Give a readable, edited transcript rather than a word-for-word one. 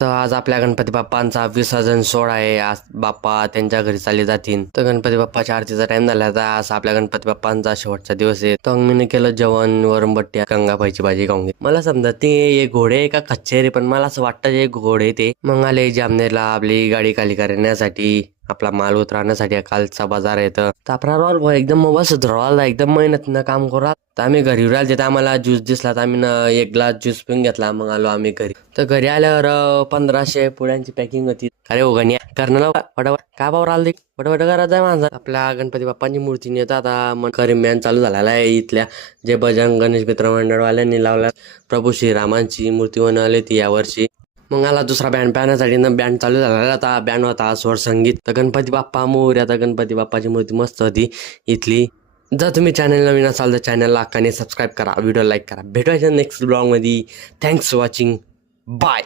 तर आज आपल्या गणपती बाप्पांचा विसर्जन सोहळा आहे. आज बाप्पा त्यांच्या घरी चालले जातील. तर गणपती बाप्पाच्या आरतीचा टाइम झाला. तर आज आपल्या गणपती बाप्पांचा शेवटचा दिवस आहे. तर मी केलं जेवण, वरणबट्टी, गंगाबाईची भाजी खाऊन घे. मला समजा ते घोडे का कच्चे रे, पण मला असं वाटतं जे घोडे ते. मग आले जामनेरला आपली गाडी खाली करण्यासाठी, आपला माल उतरवण्यासाठी. कालचा बाजार आहे तर आपला रोल एकदम बस धरवाला, एकदम मेहनतीनं काम करा. तर आम्ही घरी राहिले तर आम्हाला ज्यूस दिसला तर आम्ही एक ग्लास ज्यूस पिऊन घेतला. मग आलो आम्ही घरी. तर घरी आल्यावर 1500 पुड्यांची पॅकिंग होती. अरे हो गण्या करणं फटाफट काय भाव राहिली फटाफट करायचं आहे माझा. आपल्या गणपती बाप्पांची मूर्ती नेत आता मग करीम्यान चालू झालेला आहे. इथल्या जे बजरंग गणेश मित्र मंडळवाल्यांनी लावला प्रभू श्रीरामांची मूर्ती बनवली ती यावर्षी. मग आला दुसरा बँड पाहण्यासाठी बँड चालू झाला. आता बँड होता स्वर संगीत. तर गणपती बाप्पा मोरया. आता गणपती बाप्पाची मूर्ती मस्त होती इथली. जर तुम्ही चॅनल नवीन असाल तर चॅनलला हक्काने सबस्क्राईब करा, व्हिडिओ लाईक करा. भेटूया नेक्स्ट ब्लॉगमध्ये. Thanks for watching. बाय.